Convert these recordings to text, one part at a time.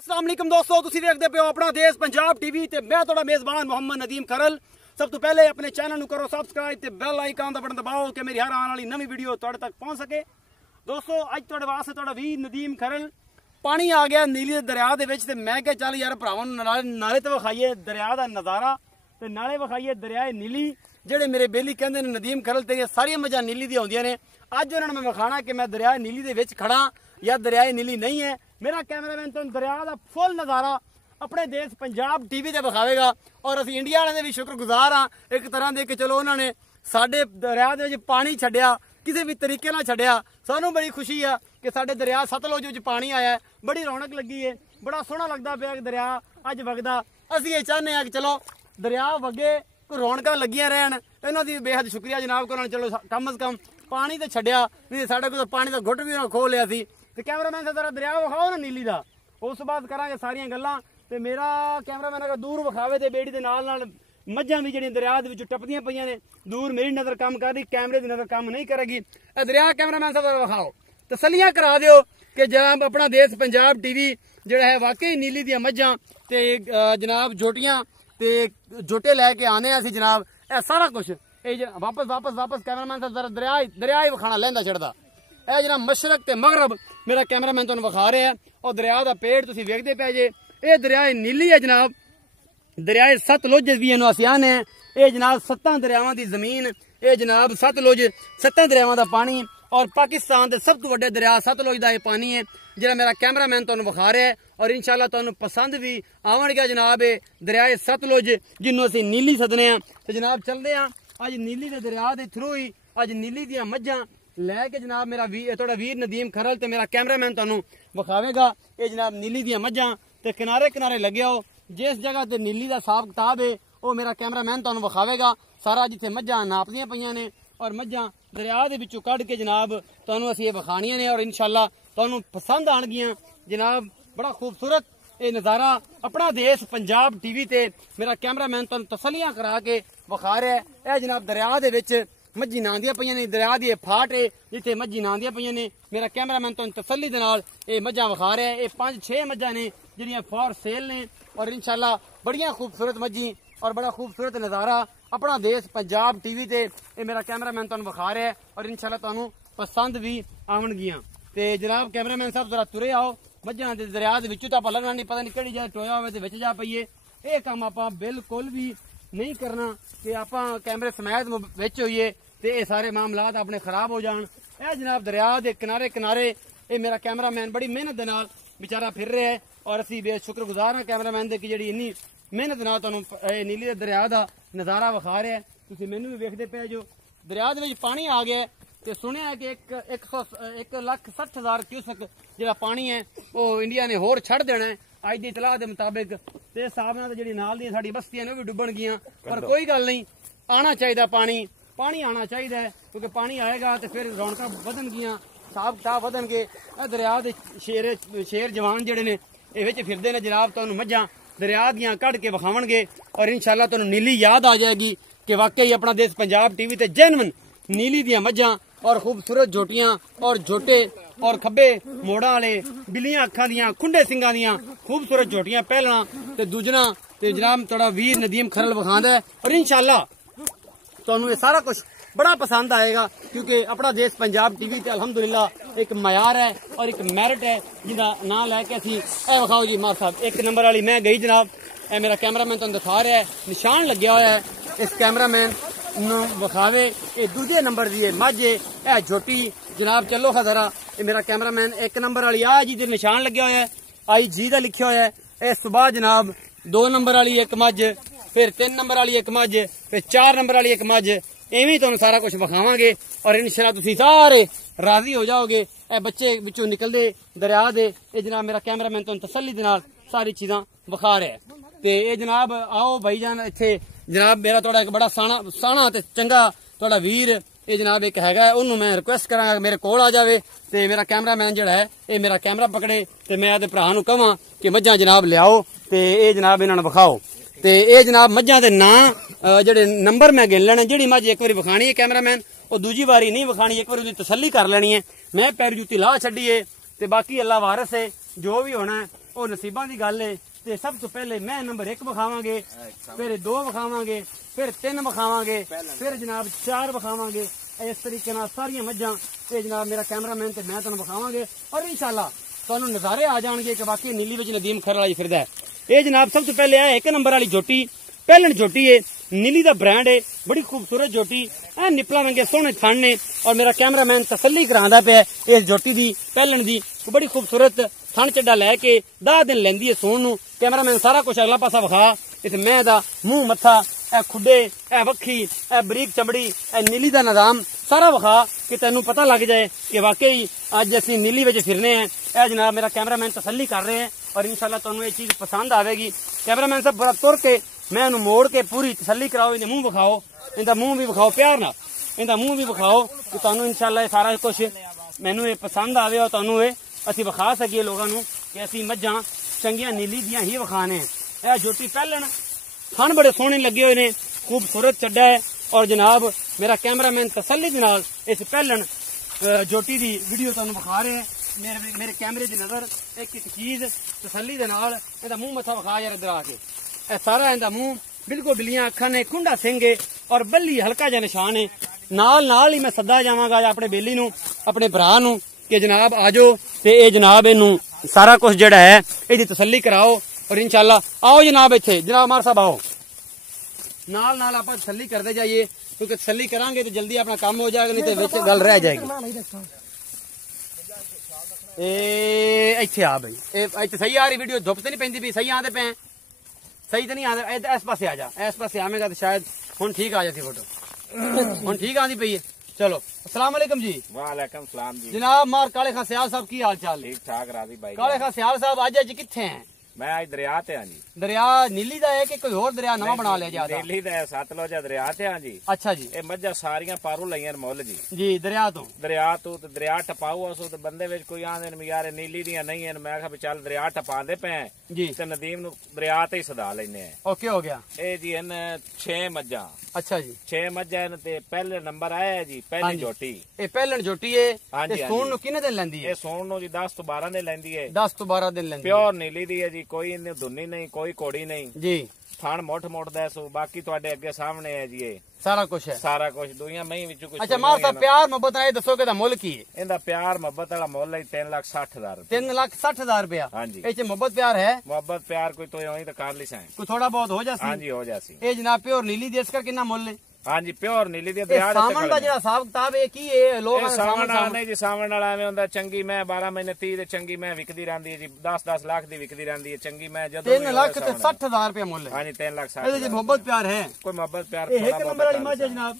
अस्सलाम वालेकुम दोस्तों, तुसीं देखदे पे हो अपना देश पंजाब टीवी ते मैं तुहाडा मेज़बान मोहम्मद नदीम खरल। सब तो पहले अपने चैनल नूं करो सबसक्राइब ते बेल आइकन दा बटन दबाओ कि मेरी हर आने वाली नवी वीडियो तुहाडे तक पहुंच सके। दोस्तों अज तुहाडे वास्ते तुहाडा वीर नदीम खरल पानी आ गया नीली दरिया दे विच ते मैं कहा चल यार भरावां नूं नाले ते विखाईए दरिया दा नज़ारा ते नाले विखाईए दरियाए नीली। जेहड़े मेरे बेली कहंदे ने नदीम खरल तेरियां सारियां मजां नीली दी आउंदियां ने। अज उन्हां नूं मैं विखाणा कि मैं दरिया नीली दे विच खड़ा या दरियाए नीली नहीं है। मेरा कैमरामैन तुहानूं दरिया का फुल नज़ारा अपने देश पंजाब टीवी ते विखावेगा और असीं इंडिया वाले दे भी शुक्रगुजार हाँ एक तरह दे कि चलो उन्होंने साडे दरिया दे विच पानी छड्डिया किसी भी तरीके नाल छड्डिया। सानूं बड़ी खुशी है कि साडे दरिया सतलुज विच पानी आया है, बड़ी रौनक लगी है, बड़ा सोहना लगदा पिया कि दरिया अज वगदा। असीं ये चाहते हैं कि चलो दरिया वगे कोई रौनकां लगियां रहन। इन्हां दी बेहद शुक्रिया जनाब को उन्होंने चलो कम अज़ कम पानी तो छड्डिया, नहीं साडे कोल पानी का घुट भी उन्होंने खोह लिया सी। ते कैमरामैन से जरा दरिया विखाओ ना नीली दा, उस बाद करांगे सारियां गल्लां। ते मेरा कैमरामैन अगर दूर विखावे ते बेड़ी दे नाल मझां भी जिहड़ियां दरिया दे विचों टपदियां पईयां ने, दूर मेरी नज़र काम कर रही, कैमरे दी नज़र काम नहीं करेगी। दरिया कैमरामैन साहब विखाओ, तसल्लियां करा दिओ कि जनाब अपना देश पंजाब टीवी जिहड़ा है वाकई नीली दियां मझां ते जनाब झोटियां ते झोटे लैके आने असीं जनाब। ए सारा कुछ वापस वापस वापस कैमरामैन साहब जरा दरिया ही विखाना लैंदा छड़दा। यह जनाब मशरक ते मगरब मेरा कैमरामैन तुहानूं विखा रहा है और दरिया का पेड़ तुसीं वेखदे पे जे। ये दरियाए नीली है जनाब, दरियाए सतलुज भी इहनूं असीं आने हैं। ये जनाब 7 दरियावां दी जमीन, ये जनाब सतलुज 7 दरियावां दा पानी और पाकिस्तान दे सब तो वड्डे दरिया सतलुज दा ये पानी है जिहड़ा मेरा कैमरामैन तुहानूं विखा रहा है और इंशाअल्लाह तुहानूं पसंद भी आवणगा जनाब। ये दरियाए सतलुज जिन्नूं असीं नीली सदने आ ते जनाब चलदे आ अज नीली दे दरिया दे थ्रू ही अज नीली दियां मझां लैके जनाब मेरा थोड़ा वीर नदीम खरल ते मेरा कैमरामैन तुहानूं विखावेगा। ये जनाब नीली दियां मझां ते किनारे किनारे लगे हो जिस जगह ते नीली दा हिसाब किताब है वो मेरा कैमरामैन तुहानूं विखावेगा सारा। जिथे मझां नापदियां पईयां ने और मझां दरिया दे विचों कढ के जनाब तुहानूं असीं ये विखाणियां ने और इंशाअल्लाह तुहानूं पसंद आणगियां जनाब। बड़ा खूबसूरत ये नज़ारा अपना देश पंजाब टीवी ते मेरा कैमरामैन तुहानूं तसल्लियां करा के विखा रहा है। यह जनाब दरिया दे विच मझी नांदियां पईयां ने, दरिया दी फाट है जिथे मझी नांदियां पईयां ने। मेरा कैमरामैन तुहानूं तसल्ली दे नाल ये मझां विखा रहा है। ये 5-6 मझां ने जिहड़ियां फॉर सेल ने और इंशाअल्लाह बड़ियां खूबसूरत मझी और बड़ा खूबसूरत नज़ारा अपना देश पंजाब टीवी ते ये मेरा कैमरामैन तुहानूं विखा रहा है और इंशाअल्लाह तुहानूं पसंद भी आवणगियां। ते जनाब कैमरामैन साहब जरा तुरे आओ मझां दे दरिया दे विचों तां आपां लंघना नहीं, पता नहीं किहड़ी जगह टोया होवे ते विच जा पईए। ये काम आपां बिल्कुल भी नहीं करना कि आपां कैमरे समेत विच होईए ते ये सारे मामलात अपने खराब हो जान। यह जनाब दरिया दे किनारे किनारे ये मेरा कैमरामैन बड़ी मेहनत दे नाल बेचारा फिर रहा है और असीं बेहद शुक्रगुजार हां कैमरामैन दे कि जिहड़ी इन्नी मेहनत नाल तुहानूं नीली दे दरिया दा नज़ारा विखा रहा है। तुसीं मैनूं भी वेखदे पे जो दरिया दे विच पानी आ गया ते सुनिया कि 1,60,000 क्यूसक जिहड़ा पानी है वो इंडिया ने होर छड्ड देना है अज दी इतलाह दे मुताबिक। ते इस हिसाब नाल जिहड़ी नाल दी साडी बस्तियां ने वो भी डुब्बण गियां, पर कोई गल नहीं, आना चाहिए पानी आना चाहिए क्योंकि पानी आएगा तो फिर रौनक बधनगियां, हिसाब किताब बधनगे। दरिया दे शेर जवान जिहड़े ने ये विच फिरदे ने जनाब तुहानूं मझां दरिया दियां कढ के विखावणगे और इंशाअल्लाह तुहानूं नीली याद आ जाएगी कि वाकई अपना देश पंजाब टीवी ते जेनवन नीली दियां मझां और खूबसूरत झोटियां और झोटे और खब्बे मोड़ां वाले बिल्लियां अखां दियां खुंडे सिंगां दियां खूबसूरत झोटियां पहलना ते दूजना ते जनाब थोड़ा वीर नदीम खरल विखांदा है और इंशाअल्लाह तुहानूं ये सारा कुछ बड़ा पसंद आएगा क्योंकि अपना देश पंजाब टीवी ते अल्हम्दुलिल्लाह एक मयार है और एक मैरिट है जिहदा नाम लैके असीं ए विखाओ जी मार साहब 1 नंबर वाली मैं गई जनाब। ए मेरा कैमरामैन तुहानूं दिखा रहा है, निशान लग्या होया है इस कैमरामैन नूं विखावे। ये दूजे नंबर दी है मझ ए झोटी जनाब चलो खा जरा। ये मेरा कैमरामैन 1 नंबर वाली आ जी दे निशान लग्या होया है, IG दा लिखिया होया है। इस सुबह जनाब 2 नंबर वाली एक मझ, फिर 3 नंबर वाली एक मझ, फिर 4 नंबर वाली एक मझ, इवें तुहानूं सारा कुछ विखावांगे और इंशाअल्लाह तुसीं सारे राजी हो जाओगे। ए बच्चे विचों निकलदे दरिया दे ये जनाब मेरा कैमरामैन तुहानूं तसल्ली दे नाल सारी चीज़ां विखा रहा है। ते ये जनाब आओ भाईजान इत्थे जनाब मेरा थोड़ा एक बड़ा साना ते चंगा थोड़ा वीर ये जनाब एक हैगा उन्होंने मैं रिक्वेस्ट करांगा मेरे कोल आ जावे ते मेरा कैमरामैन जिहड़ा है ये मेरा कैमरा पकड़े ते मैं आपदे भरा नूं कहां कि मझां जनाब लियाओ ते ये जनाब इन्हां नूं विखाओ। ते ये जनाब मझां दे नां जिहड़े नंबर मैं गिन लैणे, जिहड़ी मझ एक बारी विखाणी है कैमरामैन वो दूजी बारी नहीं विखाणी, एक बारी उसदी तसल्ली कर लैनी है। मैं पैर जूती ला छड्डी है ते बाकी अल्लाह वारिस है, जो भी होना है ਉਹ ਨਸੀਬਾਂ ਦੀ ਗੱਲ ਹੈ। ਤੇ ਸਭ ਤੋਂ ਪਹਿਲੇ ਮੈਂ ਨੰਬਰ 1 ਵਿਖਾਵਾਂਗੇ, ਫਿਰ 2 ਵਿਖਾਵਾਂਗੇ, ਫਿਰ 3 ਵਿਖਾਵਾਂਗੇ, ਫਿਰ ਜਨਾਬ 4 ਵਿਖਾਵਾਂਗੇ। ਇਸ ਤਰੀਕੇ ਨਾਲ ਸਾਰੀਆਂ ਮੱਝਾਂ ਤੇ ਜਨਾਬ ਮੇਰਾ ਕੈਮਰਾਮੈਨ ਤੇ ਮੈਂ ਤੁਹਾਨੂੰ ਵਿਖਾਵਾਂਗੇ ਔਰ इंशाल्लाह ਤੁਹਾਨੂੰ ਨਜ਼ਾਰੇ ਆ ਜਾਣਗੇ ਕਿ ਵਾਕਈ ਨੀਲੀ ਵਿੱਚ ਨਦੀਮ ਖਰਲ ਆਈ ਫਿਰਦਾ ਹੈ। ਇਹ ਜਨਾਬ ਸਭ ਤੋਂ ਪਹਿਲੇ ਹੈ 1 ਨੰਬਰ ਵਾਲੀ ਝੋਟੀ, ਪਹਿਲਣ ਝੋਟੀ है, नीली ਦਾ ब्रांड है, बड़ी खूबसूरत झोटी है, निपला रंगे सोहने थन ने और मेरा कैमरामैन तसल्ली करांदा पिया इस झोटी दी पहलण दी। बड़ी खूबसूरत थन चड्डा लैके 10 दिन लैंदी है सोहन नूं। कैमरामैन सारा कुछ अगला पासा विखा, इस मैं दा मुंह मत्था, ए खुडे, ए वक्खी, ए बरीक चमड़ी, ए नीली दा निजाम सारा विखा कि तैनूं पता लग जाए कि वाकई अज असीं नीली विच फिरने हैं। ए जनाब मेरा कैमरामैन तसल्ली कर रहे हैं और इंशाल्लाह तुहानूं ये चीज पसंद आवेगी। कैमरामैन साहब बड़ा तुर के मैं इन्हूं मोड़ के पूरी तसल्ली कराओ, इहदा मुंह विखाओ, इहदा मुंह भी विखाओ प्यार नाल, इहदा मुंह भी विखाओ कि तुहानूं इंशाल्लाह सारा कुछ मैनूं ये पसंद आवे और तुहानूं ये असीं विखा सकीए लोकां नूं कि असीं मੱਝਾਂ चंगियां नीली दियां ही विखाने। यह झोटी पहलण थन बड़े सोहणे लगे हुए ने, खूबसूरत चड्डा है और जनाब मेरा कैमरामैन तसल्ली दे नाल इस पहलण झोटी दी वीडियो तुहानूं विखा रहे हैं। मेरे कैमरे दी नजर एक एक चीज तसल्ली दे नाल इहदा मुंह मत्था विखा यार इधर आके। ए सारा इहदा मुंह बिल्कुल बिलियां अखां ने, खुंडा सिंह है और बल्ली हल्का जिहा निशान है। नाल ही मैं सदा जावांगा अपने बेली नूं, अपने भरा नूं कि जनाब आ जाओ ते ए जनाब इहनूं सारा कुछ जिहड़ा है इहदी तसल्ली कराओ और इंशाल्लाह आओ जनाब इत्थे जनाब मार साहब आओ। नाल आपां तसल्ली करदे जाइए क्योंकि तसल्ली करांगे तो जल्दी अपना काम हो जाएगा, नहीं तो विच गल रह जाएगी। इत्थे आ बई, इत्थे सही आ रही वीडियो, धुप तो नहीं पैंदी पई, सही आंदे पे, सही तो नहीं आंदे। इस पासे आ जा, इस पासे आवेगा तो शायद हुण ठीक आ जाती फोटो, हुण ठीक आंदी पई है। चलो अस्सलाम वालेकुम जी। वालेकुम सलाम जी। जनाब मार काले खां सियाल साहब की हाल चाल? ठीक ठाक राजी भाई। काले खां सियाल साहब अज किथे हैं? मैं आज दरिया ते हां जी। दरिया नीली दा है कि कोई होर दरिया नवा बना लिया ज्यादा? नीली दा सतलुज दरिया ते हां जी। अच्छा जी। ए मੱਝਾਂ सारियां पारू लईयां मुੱਲ जी। जी दरिया तो दरिया टपाऊ असो ते बंदे विच कोई आंदे ने यार नीली दियां नहीं हैं, मैं कहा भी चल दरिया टपांदे पे जी ते नदीम नु दरिया ते ही सदा लेने हैं। ओके हो गया। ए जी इन 6 मੱਝਾਂ। अच्छा जी 6 मੱਝਾਂ ने ते पहले नंबर आया है जी, पहली झोटी। ए पहलन झोटी है हां जी। सोन नु किने दिन लेंदी है? ए सोन नु जी 10 तो 12 दिन लेंदी है। 10 तो 12 दिन लेंदी है। प्योर नीली दी है जी, कोई इन्ने धुन्नी नहीं, कोई कोड़ी नहीं जी। थान मोट दा सो बाकी तुहाडे अगे सामने है जी। ये सारा कुछ है, सारा कुछ दुनिया में ही विचों कुछ। अच्छा मार साहब प्यार मोहब्बत आए दसो कि मुल की है? इंदा प्यार मोहब्बत वाला मुल है 3,60,000। 3,60,000 रुपया? हाँ जी। ए मोहब्बत प्यार है? मोहब्बत प्यार कोई तो यूं ही तो कर ली सां, कोई थोड़ा बहुत हो जासी? हाँ जी हो जासी। ए जनाब प्योर नीली देश का कितना मुल है? हाँ जी प्योर नीली दी। सावन दा जेड़ा हिसाब किताब है की है? लोग सावन वाला नहीं जी, सावन वाला एवें हुंदा चंगी मैं 12 महीने 30 ते चंगी मैं विकदी रहंदी है जी, 10-10 लाख दी विकदी रहंदी है चंगी मैं। जदों 3,60,000 रुपया मुल है? हाँ जी 3,60,000। ए मोहब्बत प्यार है? कोई मोहब्बत प्यार। एक नंबर वाली मझ है जनाब,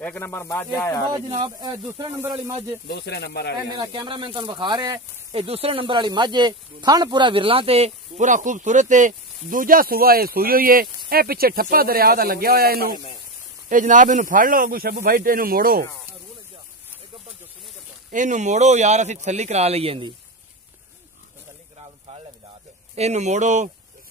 1 नंबर मझ आया जनाब। दूसरे नंबर वाली मझ, दूसरे नंबर वाली मेरा कैमरामैन तुहानूं विखा रहा है। ये दूसरे नंबर वाली मझ है, थन पूरा विरला ते पूरा खूबसूरत है, दूजा सूआ है सूई हुई है। ए पिछे ठप्पा दरिया दा लग्या होया इनू। ए जनाब इनू फड़ लो अगू शबू भाई, इनू मोड़ो, इनू मोड़ो यार असीं तसल्ली करा लईए इंदी, इनू मोड़ो।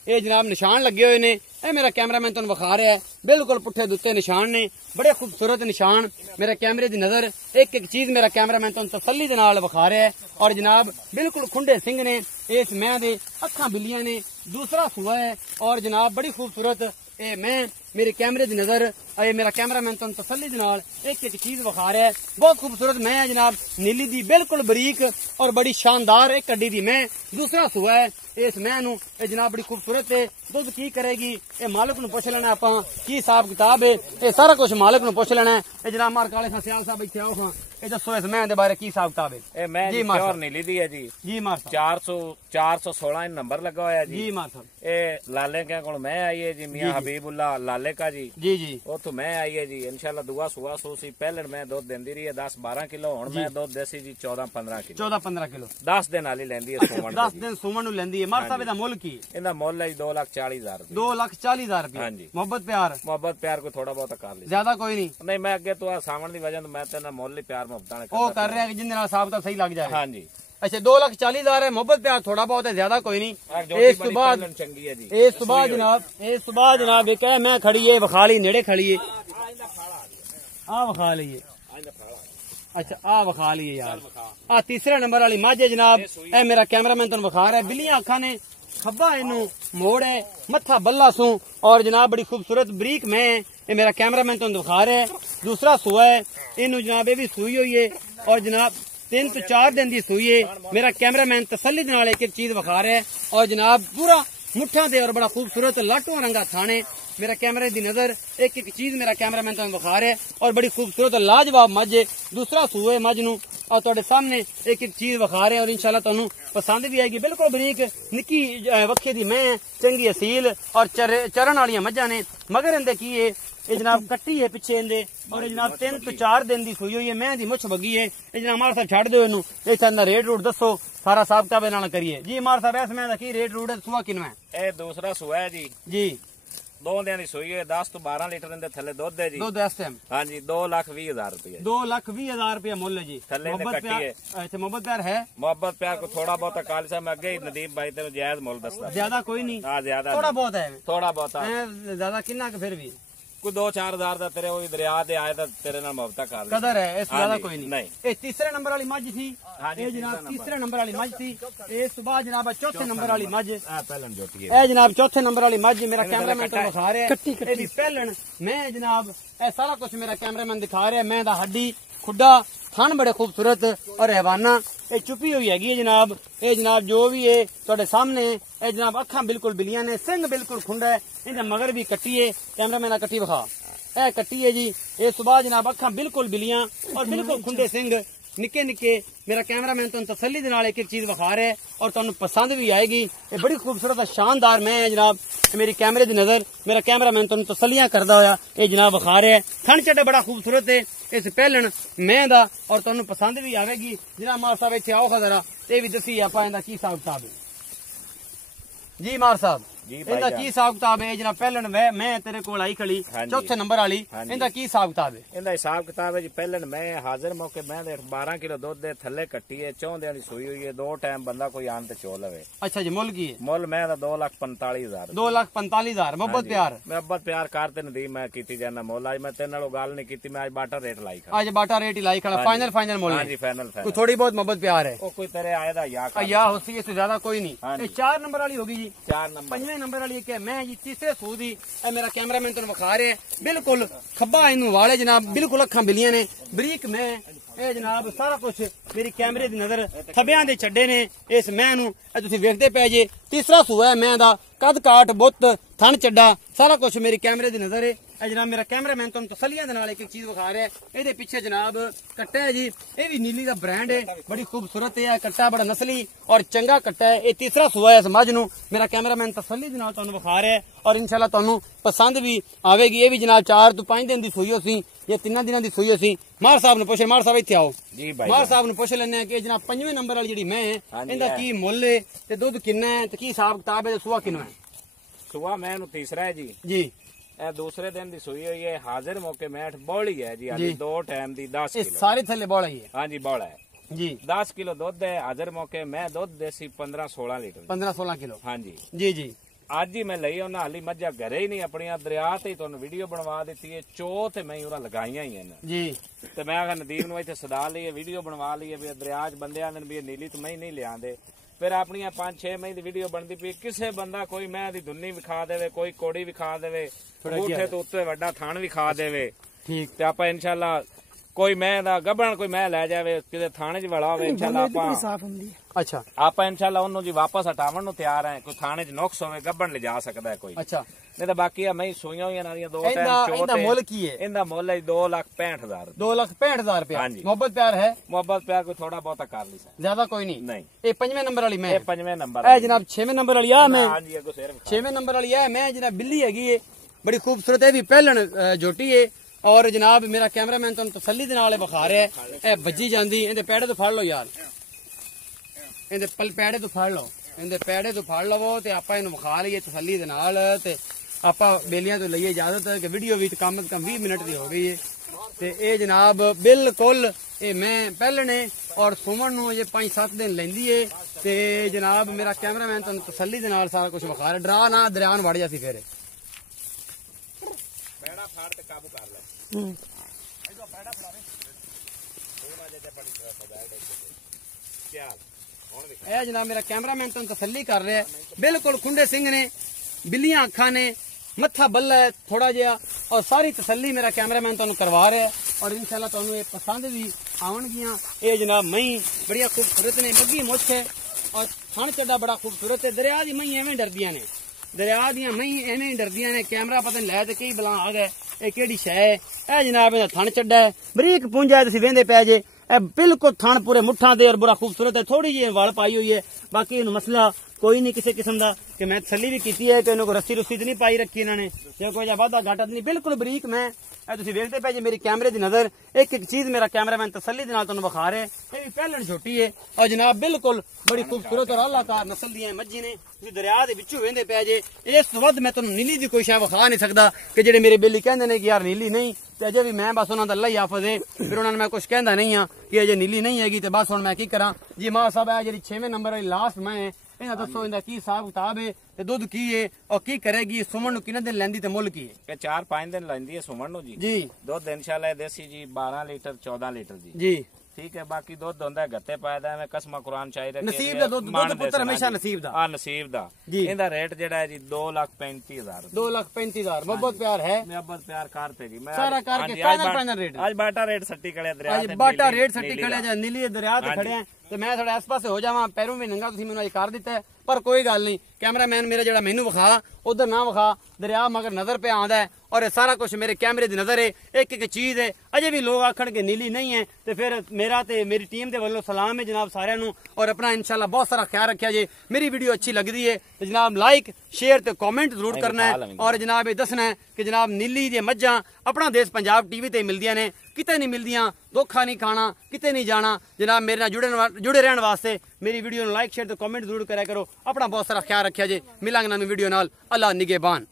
ये जनाब निशान लगे हुए ने, ए मेरा कैमरामैन तुहानूं विखा रहा है, बिल्कुल पुट्ठे दुत्ते निशान ने, बड़े खूबसूरत निशान। मेरे कैमरे दी नजर एक एक चीज मेरा कैमरामैन तुहानूं तसल्ली दे नाल विखा रहा है और जनाब बिल्कुल खुंडे सिंह ने, इस मैं दे अखां बिल्लियां ने, दूसरा सूआ है और जनाब बड़ी खूबसूरत ए मैं मेरे कैमरे दी नजर ए मेरा कैमरामैन तुहानूं तसल्ली दे नाल एक एक चीज विखा रहा है। बहुत खूबसूरत मैं है जनाब, नीली दी बिल्कुल बरीक और बड़ी शानदार एक कड्डी दी मैं, दूसरा सूआ है इस मैं नूं। ए जनाब बड़ी खूबसूरत है, दुध की करेगी ए मालिक नूं पुछ लेना आपां की हिसाब किताब है, ये सारा कुछ मालिक नूं पुछ लेना है। ए जनाब मार काले खां सियाल साहब इत्थे आओ खां, ए दसो इस मैं दे बारे की हिसाब किताब है? ए मैं जी प्योर नीली दी है जी। जी मार साहब 416 नंबर लगा होया जी। जी मार साहब ए लाले के कोल मैं आई है जी, मियां हबीबुल्ला लाले का जी। जी जी उतो मैं आई है जी इंशाल्लाह। दुआ सुआ सूसी पहले मैं दूध देंदी रही है 10-12 किलो, हुण मैं दूध देसी जी 14-15 किलो। 14-15 किलो 10 दिन वाली लेंदी है सुमन। 10 दिन सुमन नूं लेंदी है। मार साहब दा मुल की? इंदा मुल है 2,40,000 रुपए। 2,40,000 रुपए? हाँ जी। मोहब्बत प्यार कोई थोड़ा बहुत कर ली, ज्यादा कोई नहीं? नहीं मैं अगे तो सावन की वजह मैं तेना मुल ही प्यार मोहब्बत वो कर रहे हैं जिंदे नाल हिसाब ताब सही लग जाए। हाँ जी। अच्छा 2,40,000 है, मोहब्बत प्यार थोड़ा बहुत है, ज्यादा कोई नहीं। इस सुबह जनाब एक है मैं खड़ी है बखाली नेड़े खड़ी है, आ बखा लीए। अच्छा आ बखा लीए यार, आ तीसरे नंबर वाली मझ है जनाब। ए मेरा कैमरामैन तुहानूं बखा रहा है, बिल्लियां अखां ने, खब्बा इनू मोड़ है, मत्था बल्ला सू और जनाब बड़ी खूबसूरत बरीक मैं ये मेरा कैमरामैन तुम दिखा रहा है। दूसरा सुआ है, इनू जनाब ये भी सूई हुई है और जनाब 3 तो 4 दिन की सूई है। मेरा कैमरामैन तसल्ली दे नाल एक एक चीज दिखा रहा है और जनाब पूरा मुठा दे और बड़ा खूबसूरत लाटू रंगा थाने मेरा कैमरे की नजर एक एक चीज मेरा कैमरामैन तुम दिखा रहा है और बड़ी खूबसूरत लाजवाब मज है। दूसरा सूए मज नू और तुहाडे सामने एक एक चीज विखा रहे और इंशाल्लाह तुहानू पसंद भी आएगी। बिल्कुल बरीक निक्की वक्खे दी मैं चंगी असील और चरण वाली मझां ने मगर इंदे की है ये जनाब कट्टी है पिछे इंदे और ये जनाब 3 तो 4 दिन की सूई हुई है। मैं दी मुछ बगी है ये जनाब मार साहब छड़ दो इनू इतना रेट रूट दसो सारा साहब किताब नाल करिए जी। मार साहब ऐस मैं की रेट रूट सुआ किनवा ਇਹ ਦੂਸਰਾ ਸੂਆ ਹੈ ਜੀ 2 ਦਿਨਾਂ ਦੀ ਸੂਈ ਹੈ 10 ਤੋਂ 12 ਲੀਟਰ ਦੇ ਥੱਲੇ ਦੁੱਧ ਹੈ ਜੀ। ਦੁੱਧ ਇਸ ਟਾਈਮ ਹਾਂਜੀ 2,20,000 ਰੁਪਏ 2,20,000 ਰੁਪਏ ਮੁੱਲ ਹੈ ਜੀ। ਥੱਲੇ ਦੇ ਕੱਟੀ ਹੈ ਅੱਛਾ ਮੁਹੱਬਤ ਪਿਆਰ ਹੈ ਮੁਹੱਬਤ ਪਿਆਰ ਕੋ ਥੋੜਾ ਬਹੁਤਾ ਕਾਲੀ ਸਾਹਿਬ ਮੈਂ ਅੱਗੇ ਹੀ ਨਦੀਪ ਭਾਈ ਤੈਨੂੰ ਜਾਇਜ਼ ਮੁੱਲ ਦੱਸਦਾ ਜ਼ਿਆਦਾ ਕੋਈ ਨਹੀਂ ਹਾਂ ਜ਼ਿਆਦਾ ਥੋੜਾ ਬਹੁਤ ਹੈ ਥੋੜਾ ਬਹੁਤਾ ਜ਼ਿਆਦਾ ਕਿੰਨਾ ਕੁ ਫਿਰ ਵੀ ਕੋਈ 2-4 ਹਜ਼ਾਰ ਦਾ ਤੇਰੇ ਉਹ ਦਰਿਆ ਦੇ ਆਏ ਤਾਂ ਤੇਰੇ ਨਾਲ ਮੁਹੱਬਤ ਕਰ ਲੈ ਕਦਰ ਹੈ ਇਸ ਜ਼ਿਆਦਾ ਕੋਈ ਨਹੀਂ। ਨਹੀਂ ਇਹ ਤੀਸਰੇ ਨੰਬਰ ਵਾਲੀ ਮੱਝ ਸੀ ਇਹ ਜਨਾਬ ਤੀਸਰੇ ਨੰਬਰ ਵਾਲੀ ਮੱਝ ਸੀ। ਇਸ ਤੋਂ ਬਾਅਦ ਜਨਾਬ ਚੌਥੇ ਨੰਬਰ ਵਾਲੀ ਮੱਝ ਆ ਪਹਿਲਣ ਜੋਟੀ ਹੈ ਇਹ ਜਨਾਬ ਚੌਥੇ ਨੰਬਰ ਵਾਲੀ ਮੱਝ ਮੇਰਾ ਕੈਮਰਾਮੈਨ ਤੋਂ ਦਿਖਾ ਰਿਹਾ ਇਹ ਵੀ ਪਹਿਲਣ ਮੈਂ ਜਨਾਬ ਇਹ ਸਾਰਾ ਕੁਝ ਮੇਰਾ ਕੈਮਰਾਮੈਨ ਦਿਖਾ ਰਿਹਾ। ਮੈਂ ਦਾ ਹੱਡੀ खुडा थन बड़े खूबसूरत और रहवाना ये चुपी हुई हैगी जनाब। ये जनाब जो भी है तुहाडे सामने ये जनाब अखां बिल्कुल बिलियां ने सिंह बिल्कुल खुंडा है इहदा मगर भी कट्टी है कैमरामैन कट्टी विखा ए कट्टी है जी। इस सुबह जनाब अखां बिल्कुल बिलियां और बिल्कुल खुंडे सिंह निके निके मेरा कैमरामैन तुहानू तसल्ली दे नाल एक एक चीज विखा रहा है और तुहानू पसंद भी आएगी। ये बड़ी खूबसूरत शानदार मैं है जनाब मेरी कैमरे की नजर मेरा कैमरामैन तुहानू तसल्लियां करदा होया ये जनाब विखा रहा है। थन चड्डा बड़ा खूबसूरत है इस पहलन मैं दा और तुहानू पसंद भी आवेगी। जनाब मार साहब इत्थे आओ जरा ये भी दसी आपां इहदा की हिसाब किताब है जी। मार साहब इहदा की हिसाब किताब है जनाब पहलन मैं तेरे कोल आई खड़ी चौथे नंबर वाली इहदा की हिसाब किताब है? इहदा हिसाब किताब है जी पहलन मैं हाजिर मौके मैं 12 किलो दुध दे थल्ले कट्टी है 4 दिन सोई हुई है 2 टाइम बंदा कोई आन ते चो लवे। अच्छा जी मुल की है? मुल मैं 2,45,000 2,45,000 मोहब्बत प्यार करते नदीम मैं कीती जाना मुल आज मैं तेरे नालों गल नहीं कीती मैं आज बाटा रेट लाई खड़ा आज बाटा रेट ही लाई खड़ा फाइनल मुल हां जी फाइनल कोई थोड़ी बहुत मोहब्बत प्यार है ओ कोई तेरे आए दा या होसी इससे ज्यादा कोई नहीं। 4 नंबर वाली होगी जी 4 नंबर 5वें नंबर वाली है मैं जी तीसरे सूद ही मेरा कैमरामैन तुहानू विखा रहा है बिल्कुल खब्बा इनू वाले जनाब बिल्कुल अखां बिलियां ने बरीक मैं ये जनाब सारा कुछ मेरी कैमरे की नजर थब्बियां दे छड्डे ने इस मैं नू तुसीं वेखदे पै जे। तीसरा सूआ है मैं दा कद काट बुत थन चड्डा सारा कुछ मेरी कैमरे की नजर है। जनाब मेरा कैमरामैन तुहानू तसल्लियां दे नाल एक चीज विखा रहा है ਇਹਦੇ ਪਿੱਛੇ जनाब कट्टा है जी ये भी नीली का ब्रांड है बड़ी खूबसूरत है कट्टा बड़ा नस्ली और चंगा कट्टा है। ये तीसरा सूआ है इस मझ नू मेरा कैमरामैन तसल्ली दे नाल तुहानू विखा रहा है और इंशाल्लाह तुहानू पसंद भी आवेगी। ये भी जनाब 4 तो 5 दिन की सूई होसी ये 3 दिनों की सूई होसी। मार साहब ने पूछे मार साहब इत्थे आओ जी भाई मार साहब ने पूछ लेने कि जनाब 5वें नंबर वाली जेड़ी मैं इंदा की मुੱਲ है ते दुध किन्ना है ते की हिसाब किताब है सूआ किन्ना है? सूआ मैं तीसरा है जी दूसरे दिन दी सोई हुई है हाजिर मौके मैठ बौली है जी आज 2 टाइम दी 10 किलो सारे थल्ले बौला ही है हाँ जी बौला है जी 10 किलो दुध है हाजिर मौके मैं दुध देसी 15-16 लीटर 15-16 किलो हाँ जी जी जी ਅੱਜ ਹੀ ਮੈਂ ਲਈ ਉਹਨਾਂ ਹਾਲੀ ਮੱਝਾਂ ਘਰੇ ਹੀ ਨਹੀਂ ਆਪਣੀਆਂ ਦਰਿਆ ਤੇ ਤੁਹਾਨੂੰ ਵੀਡੀਓ ਬਣਵਾ ਦਿੱਤੀ ਹੈ ਚੋ ਤੇ ਮੈਂ ਉਹਨਾਂ ਲਗਾਈਆਂ ਹੀ ਨੇ ਜੀ ਤੇ ਮੈਂ ਆਖਿਆ ਨਦੀਮ ਨੂੰ ਇੱਥੇ ਸਦਾ ਲਈਏ ਵੀਡੀਓ ਬਣਵਾ ਲਈਏ ਵੀ ਦਰਿਆ 'ਚ ਬੰਦੇ ਆਂਦੇ ਨੇ ਵੀ ਨੀਲੀ ਤੋਂ ਮੈਂ ਨਹੀਂ ਲਿਆਂਦੇ ਫਿਰ ਆਪਣੀਆਂ 5-6 ਮਹੀਨੇ ਦੀ ਵੀਡੀਓ ਬਣਦੀ ਪਈ ਕਿਸੇ ਬੰਦਾ ਕੋਈ ਮੈਂ ਦੀ ਦੁੰਨੀ ਵਿਖਾ ਦੇਵੇ ਕੋਈ ਕੋੜੀ ਵਿਖਾ ਦੇਵੇ ਉੱਥੇ ਤੋਂ ਉੱਤੇ ਵੱਡਾ ਥਣ ਵਿਖਾ ਦੇਵੇ ਠੀਕ ਤੇ ਆਪਾਂ ਇਨਸ਼ਾਅੱਲਾ ਕੋਈ ਮੈਂ ਦਾ ਗੱਭਣ ਕੋਈ ਮੈਂ ਲੈ ਜਾਵੇ ਕਿਤੇ ਥਾਣੇ 'ਚ ਵੜਾ ਹੋਵੇ ਇਨਸ਼ਾਅੱਲਾ ਆਪਾਂ अच्छा ਆਪਾਂ ਇਨਸ਼ਾਅੱਲਾ ਉਹਨੂੰ ਜੀ ਵਾਪਸ ਹਟਾਉਣ ਨੂੰ ਤਿਆਰ ਹੈ ਕੋਈ ਥਾਣੇ 'ਚ ਨੁਕਸ ਹੋਵੇ ਗੱਭਣ ਲਿਜਾ ਸਕਦਾ ਕੋਈ अच्छा नहीं तो बाकी मैं सोइया हुई ना 2 टाइम इंदा मुੱਲ की है? इंदा मुੱਲ है 2,65,000 2,65,000 रुपया। हाँ जी मोहब्बत प्यार है मोहब्बत प्यार कोई थोड़ा बहुत कर ली ज्यादा कोई नहीं नहीं ये 5वें नंबर वाली मैं 5वें नंबर है जनाब 6वें नंबर वाली आ मैं हाँ जी 6वें नंबर वाली है मैं जनाब बिल्ली हैगी है बड़ी खूबसूरत है भी पहलन जोटी है और जनाब मेरा कैमरामैन तुहानू तसल्ली दे नाल विखा रहा है ए बज्जी जांदी इहदे पैड़े तो फड़ लो यार इहदे पैड़े तो फड़ लो इहदे पैड़े तो फड़ लवो ते आपां इहनू विखा लईए तसल्ली दे नाल ते ਆਪਾਂ ਬੇਲੀਆਂ ਤੋਂ ਲਈਏ ਇਜਾਜ਼ਤ ਕਿ ਵੀਡੀਓ ਵੀ ਕਮ 20 ਮਿੰਟ ਦੀ ਹੋ ਗਈ ਹੈ ਤੇ ਇਹ ਜਨਾਬ ਬਿਲਕੁਲ ਇਹ ਮੈਂ ਪਹਿਲਣੇ ਔਰ ਸੁਮਨ ਨੂੰ ਜੇ 5-7 ਦਿਨ ਲੈਂਦੀ ਏ ਤੇ ਜਨਾਬ ਮੇਰਾ ਕੈਮਰਾਮੈਨ ਤੁਹਾਨੂੰ ਤਸੱਲੀ ਦੇ ਨਾਲ ਸਾਰਾ ਕੁਝ ਵਿਖਾ ਰਿਹਾ ਡਰਾ ਨਾ ਦਰਿਆ ਨੂੰ ਵੜ ਜਾਸੀ ਫੇਰ ਬੈੜਾ ਫਾੜ ਤੇ ਕਾਬੂ ਕਰ ਲੈ ਇਹਦਾ ਬੈੜਾ ਫੜਾ ਦੇ ਉਹਨਾਂ ਜੇ ਪੜੀ ਸਦਾ ਕੀ ਹਾਲ ਇਹ ਜਨਾਬ ਮੇਰਾ ਕੈਮਰਾਮੈਨ ਤੁਹਾਨੂੰ ਤਸੱਲੀ ਕਰ ਰਿਹਾ ਹੈ, ਬਿਲਕੁਲ ਖੁੰਡੇ ਸਿੰਘ ਨੇ, ਬਿੱਲੀਆਂ ਅੱਖਾਂ ਨੇ, ਮੱਥਾ ਬੱਲਾ ਹੈ ਥੋੜਾ ਜਿਹਾ, ਔਰ ਸਾਰੀ ਤਸੱਲੀ ਮੇਰਾ ਕੈਮਰਾਮੈਨ ਤੁਹਾਨੂੰ ਕਰਵਾ ਰਿਹਾ ਹੈ। ਔਰ ਇਨਸ਼ਾਅੱਲਾ ਤੁਹਾਨੂੰ ਇਹ ਪਸੰਦ ਵੀ ਆਉਣਗੀਆਂ। ਇਹ ਜਨਾਬ ਮਈ ਬੜੀਆਂ ਖੂਬਸੂਰਤ ਨੇ, ਬੱਗੀ ਮੁੱਛ ਹੈ ਔਰ ਥਣ ਚੱਡਾ ਬੜਾ ਖੂਬਸੂਰਤ ਹੈ। ਦਰਿਆ ਦੀ ਮਈ ਐਵੇਂ ਡਰਦੀਆਂ ਨੇ, ਦਰਿਆ ਦੀਆਂ ਮਈ ਐਵੇਂ ਡਰਦੀਆਂ ਨੇ, ਕੈਮਰਾ ਪਤਾ ਨਹੀਂ ਲੈ ਤੇ ਕਈ ਬਲਾ ਆ ਗਏ ਇਹ ਕਿਹੜੀ ਸ਼ੈ ਹੈ। ਇਹ ਜਨਾਬ ਇਹਦਾ ਥਣ ਚੱਡਾ ਹੈ, ਬਰੀਕ ਪੁੰਜ ਹੈ, ਤੁਸੀਂ ਵੇਂਦੇ ਪੈ ਜੇ, ਇਹ ਬਿਲਕੁਲ ਥਣ ਪੂਰੇ ਮੁੱਠਾਂ ਦੇ ਔਰ ਬੜਾ ਖੂਬਸੂਰਤ ਹੈ। ਥੋੜੀ ਜਿਹੀ ਵਲ ਪਾਈ ਹੋਈ ਹੈ, ਬਾਕੀ ਇਹਨੂੰ ਮਸਲਾ ਕੋਈ ਨਹੀਂ ਕਿਸੇ ਕਿਸਮ ਦਾ ਕਿ ਮੈਂ ਤਸੱਲੀ ਵੀ ਕੀਤੀ ਹੈ ਕਿ ਇਹਨੂੰ ਕੋਈ ਰੱਸੀ ਰੁੱਸੀ ਤੇ ਨਹੀਂ ਪਾਈ ਰੱਖੀ ਇਹਨਾਂ ਨੇ ਜਾਂ ਕੋਈ ਵਾਧਾ ਘਾਟਾ ਨਹੀਂ, ਬਿਲਕੁਲ ਬਰੀਕ ਮੈਂ ਇਹ ਤੁਸੀਂ ਵੇਖਦੇ ਪਏ ਜੇ ਮੇਰੀ ਕੈਮਰੇ ਦੀ ਨਜ਼ਰ ਇੱਕ ਇੱਕ ਚੀਜ਼ ਮੇਰਾ ਕੈਮਰਾਮੈਨ ਤਸੱਲੀ ਦੇ ਨਾਲ ਤੁਹਾਨੂੰ ਵਿਖਾ ਰਿਹਾ। ਇਹ ਵੀ ਪਹਿਲਣ ਛੋਟੀ ਹੈ ਔਰ ਜਨਾਬ ਬਿਲਕੁਲ ਬੜੀ ਖੂਬਸੂਰਤ ਔਰ ਆਲਾਕਾਰ ਨਸਲ ਦੀਆਂ ਮੱਝੀ ਨੇ। ਤੁਸੀਂ ਦਰਿਆ ਦੇ ਵਿੱਚੋਂ ਵੇਂਦੇ ਪਏ ਜੇ, ਇਸ ਤੋਂ ਵੱਧ ਮੈਂ ਤੁਹਾਨੂੰ ਨੀਲੀ ਦੀ ਕੋਈ ਸ਼ੈ ਵਿਖਾ ਨਹੀਂ ਸਕਦਾ ਕਿ ਜਿਹੜੇ ਮੇਰੇ ਬੇਲੀ ਕਹਿੰਦੇ ਨੇ ਕਿ ਯਾਰ ਨੀਲੀ ਨਹੀਂ, ਤੇ ਅਜੇ ਵੀ ਮੈਂ ਬਸ ਉਹਨਾਂ ਦਾ ਅੱਲਾ ਹੀ ਹਾਫਿਜ਼ ਹੈ, ਫਿਰ ਉਹਨਾਂ ਨੂੰ ਮੈਂ ਕੁਝ ਕਹਿੰਦਾ ਨਹੀਂ ਆ ਕਿ ਅਜੇ ਨੀਲੀ ਨਹੀਂ ਹੈਗੀ ਤੇ ਬਸ ਹੁਣ ਮੈਂ ਕੀ ਕਰਾਂ ਜੀ। ਮਾਂ ਸਾਹਿਬ ਹੈ ਜਿਹੜੀ 6ਵੇਂ ਨੰਬਰ ਵਾਲੀ ਲਾਸਟ ਮੈਂ ਇਹਨਾਂ ਦੱਸੋ ਇਹਦਾ ਕੀ ਹਿਸਾਬ ਕਿਤਾਬ ਹੈ ਤੇ ਦੁੱਧ ਕੀ ਹੈ ਔਰ ਕੀ ਕਰੇਗੀ, ਸੁਮਣ ਨੂੰ ਕਿੰਨੇ ਦਿਨ ਲੈਂਦੀ ਤੇ ਮੁੱਲ ਕੀ ਹੈ? ਇਹ 4-5 ਦਿਨ ਲੈਂਦੀ ਹੈ ਸੁਮਣ ਨੂੰ ਜੀ। ਦੁੱਧ ਇਨਸ਼ਾਅੱਲਾ ਦੇਸੀ ਜੀ 12 ਲੀਟਰ 14 ਲੀਟਰ ਜੀ। ਠੀਕ ਹੈ, ਬਾਕੀ ਦੁੱਧ ਹੁੰਦਾ ਗੱਤੇ ਪਾਇਦਾ ਮੈਂ ਕਸਮਾ ਕੁਰਾਨ ਚਾਹੀ ਰੱਖੀ ਨਸੀਬ ਦਾ ਦੁੱਧ ਪੁੱਤਰ ਹਮੇਸ਼ਾ ਨਸੀਬ ਦਾ। ਨਸੀਬ ਦਾ ਇਹਦਾ ਰੇਟ ਜਿਹੜਾ ਹੈ ਜੀ 2,35,000 2,35,000 ਬਹੁਤ ਪਿਆਰ ਹੈ, ਮੁਹੱਬਤ ਪਿਆਰ ਕਾਰ ਤੇ ਜੀ ਮੈਂ ਸਾਰਾ ਕਰਕੇ ਫਾਈਨਲ ਰੇਟ ਅੱਜ ਬਾਟਾ ਰੇਟ ਸੱਟੀ ਖੜਿਆ ਦਰਿਆ ਤੇ ਬਾਟਾ ਰੇਟ ਸੱਟੀ ਖੜਿਆ ਜਾਂ ਨੀਲੀ ਦਰਿਆ ਤੇ ਖੜਿਆ ਤੇ ਮੈਂ ਥੋੜਾ ਇਸ ਪਾਸੇ ਹੋ ਜਾਵਾਂ, ਪੈਰੋਂ ਵੀ ਨੰਗਾ ਤੁਸੀਂ ਮੈਨੂੰ ਅੱਜ ਕਰ ਦਿੱਤਾ ਹੈ, ਪਰ ਕੋਈ ਗੱਲ ਨਹੀਂ। ਕੈਮਰਾਮੈਨ ਮੇਰਾ ਜਿਹੜਾ ਮੈਨੂੰ ਵਿਖਾ ਉਧਰ ਨਾ ਵਿਖਾ, ਦਰਿਆ ਮਗਰ ਨਜ਼ਰ ਪਿਆ ਆਉਂਦਾ ਹੈ ਔਰ ਇਹ ਸਾਰਾ ਕੁਝ ਮੇਰੇ ਕੈਮਰੇ ਦੀ ਨਜ਼ਰ ਹੈ, ਇੱਕ ਇੱਕ ਚੀਜ਼ ਹੈ। ਅਜੇ ਵੀ ਲੋਕ ਆਖਣਗੇ ਨੀਲੀ ਨਹੀਂ ਹੈ ਤੇ ਫਿਰ ਮੇਰਾ ਤੇ ਮੇਰੀ ਟੀਮ ਦੇ ਵੱਲੋਂ ਸਲਾਮ ਹੈ ਜਨਾਬ ਸਾਰਿਆਂ ਨੂੰ ਔਰ ਆਪਣਾ ਇਨਸ਼ਾਅੱਲਾ ਬਹੁਤ ਸਾਰਾ ਖਿਆਲ ਰੱਖਿਆ ਜੇ। ਮੇਰੀ ਵੀਡੀਓ ਅੱਛੀ ਲੱਗਦੀ ਹੈ ਤੇ ਜਨਾਬ ਲਾਈਕ ਸ਼ੇਅਰ ਤੇ ਕमेंट ਜ਼ਰੂਰ ਕਰਨਾ ਹੈ ਔਰ ਜਨਾਬ ਇਹ ਦੱਸਣਾ ਹੈ ਕਿ ਜਨਾਬ ਨੀਲੀ ਦੀਆਂ ਮੱਝਾਂ ਆਪਣਾ ਦੇਸ਼ ਪੰਜਾਬ ਟੀਵੀ ਤੇ ਮਿਲਦੀਆਂ ਨੇ, ਕਿਤੇ ਨਹੀਂ ਮਿਲਦੀਆਂ। ਧੋਖਾ ਨਹੀਂ ਖਾਣਾ, ਕਿਤੇ ਨਹੀਂ ਜਾਣਾ ਜਨਾਬ। ਮੇਰੇ ਨਾਲ ਜੁੜੇ ਰਹਿਣ ਵਾਸਤੇ ਮੇਰੀ ਵੀਡੀਓ ਨੂੰ ਲਾਈਕ ਸ਼ੇਅਰ ਤੇ ਕमेंट ਜ਼ਰੂਰ ਕਰਿਆ ਕਰੋ। ਆਪਣਾ ਬਹੁਤ ਸਾਰਾ ਖਿਆਲ ਰੱਖਿਆ ਜੇ। ਮਿਲਾਂਗੇ ਨਵੀਂ ਵੀਡੀਓ ਨਾਲ। ਅੱਲਾ ਨਿਗਹਿਬਾਨ।